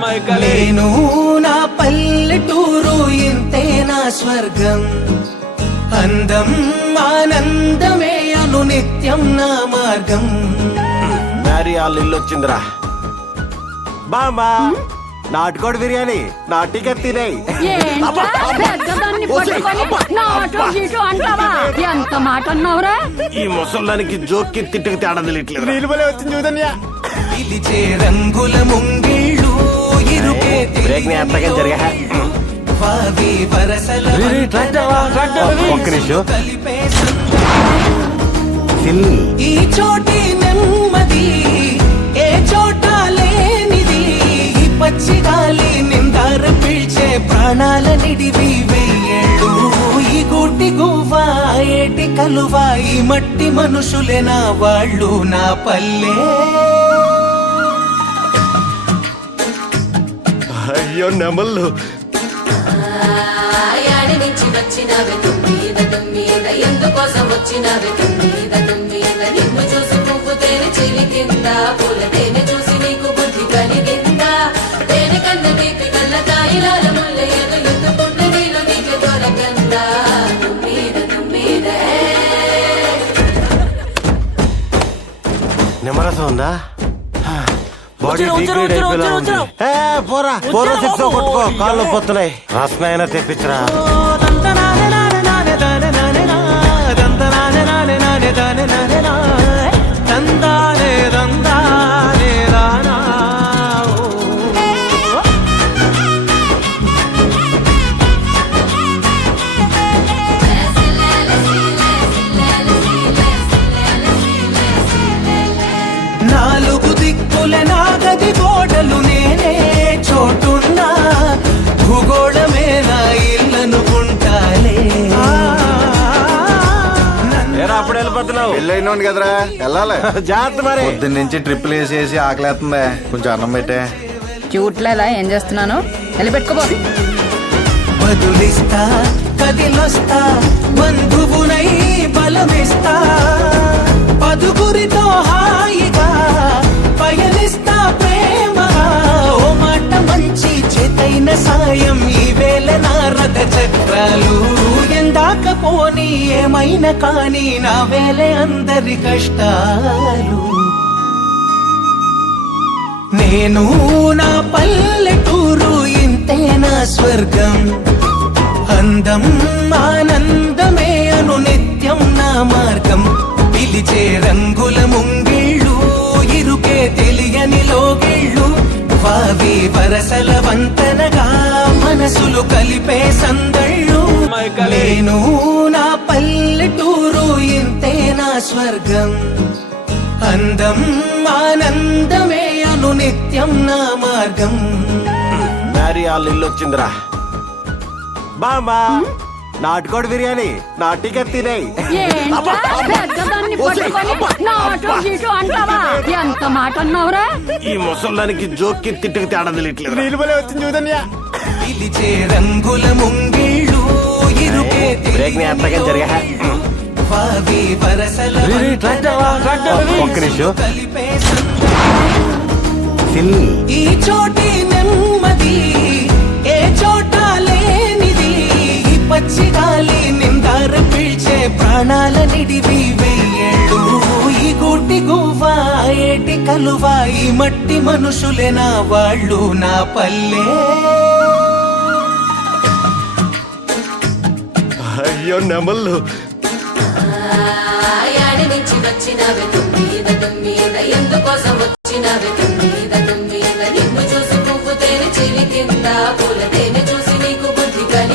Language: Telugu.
నేను నా పల్లెటూరు ఇంతే నా స్వర్గం అందం ఆనందమే అను నిత్యం నా మార్గం. మ్యారీ వాళ్ళ ఇల్లు వచ్చిందిరా బామా. నాటుకోడి బిర్యానీ నా టికెట్ తినేయి. ఎంత మాట అన్నావురా? ఈ ముసల్లానికి జోక్కి తిట్టుకు తేడా తెలియట్లేదు. వచ్చింది చూదన్యా. పిలిచే రంగుల ముంగిళ్ళు ఇరుకే జరిగా వావి వరసల ఒక్క నిమిషం. కలిపే ఈ చోటి నెమ్మది ఏ చోట లేనిది. ఈ పచ్చి గాలి నిందార పిలిచే ప్రాణాల నిడివి వెయ్యేళ్ళు. ఈ గూటి గువ్వ ఏటి కలువ ఈ మట్టి మనుషులే నా వాళ్ళు నా పల్లె. అయ్యో నెమళ్ళు నుంచి వచ్చినవి తుమ్మీద తుమ్మీద ఎందుకోసం వచ్చినవి తుమ్మీద తుమ్మీద నిన్ను చూసి పువ్వు తేనె చిలికిందా పూల తేనె చూసి నీకు బుద్ధి కలిగిందా తేనె కన్న తీపి కల్ల తాయిలాల ముళ్ళ ఏదో ఎందుకుంట నీళ్ళు నీకు దొరకందా తుమ్మీద తుమ్మీద. నిమ్మరసం ఉందా? బాడీ డిగ్రేడ్ అయిపోయింది. పోరా పోరా సిక్స్ కొట్టుకో కాళ్ళు పోతున్నాయి. రసనైనా తెప్పించరా. నాలుగు దిక్కుల నాగది గోడలు నేనే చోటున్నా భూగోళమే నా ఇల్లనుకుంటాలే. అప్పుడు వెళ్ళిపోతున్నావు. పెళ్ళైనోండి కదరా వెళ్ళాలి. జాగ్రత్త మరి. పొద్దున్న నుంచి ట్రిప్పులు వేసేసి ఆకలేస్తుంది. కొంచెం అన్నం పెట్టే. చూట్లేలా ఏం చేస్తున్నాను? వెళ్ళి పెట్టుకోబో. బదులిస్తా కదిలొస్తా బంధువునై బలమిస్తా పదుగురితో హాయిగా పయనిస్తా ప్రేమగా. ఓ మాట మంచి చేతైన సాయం ఈ వేళ నా రథ చక్రాలు. ఎందాక పోనీ ఏమైనా కానీ నా వేలే అందరి కష్టాలు. నేను నా పల్లెటూరు ఇంతే నా స్వర్గం అందం ఆనందమే అను నిత్యం నా మార్గం. పిలిచే రంగుల ముంగిళ్ళు ఇరుకే తెలియని లోగిళ్ళు వావి వరసల వంతనగా మనసులు కలిపే సందళ్ళు. నేను నా పల్లెటూరు ఇంతే నా స్వర్గం అందం ఆనందమే అను నిత్యం నా మార్గం. మ్యారీ వాళ్ళ ఇల్లు వచ్చిందిరా బామా. నాటుకోడి బిర్యానీ నా టికెట్ తినేయి. ఎంత మాట అన్నావురా? ఈ ముసల్లానికి జోక్కి తిట్టుకు తేడా తెలియట్లేదు. వచ్చింది చూదన్యా. పిలిచే రంగుల ముంగిళ్ళు ఇరుకే జరిగా వావి వరసల ఒక్క నిమిషం. కలిపే ఈ చోటి నెమ్మది ఏ చోట లేనిది. ఈ పచ్చి గాలి నిందార పిలిచే ప్రాణాల నిడివి వెయ్యేళ్ళు. ఈ గూటి గువ్వ ఏటి కలువ ఈ మట్టి మనుషులే నా వాళ్ళు నా పల్లె. అయ్యో నెమళ్ళు నుంచి వచ్చినవి తుమ్మీద తుమ్మీద ఎందుకోసం వచ్చినవి తుమ్మీద తుమ్మీద నిన్ను చూసి పువ్వు తేనె చిలికిందా పూల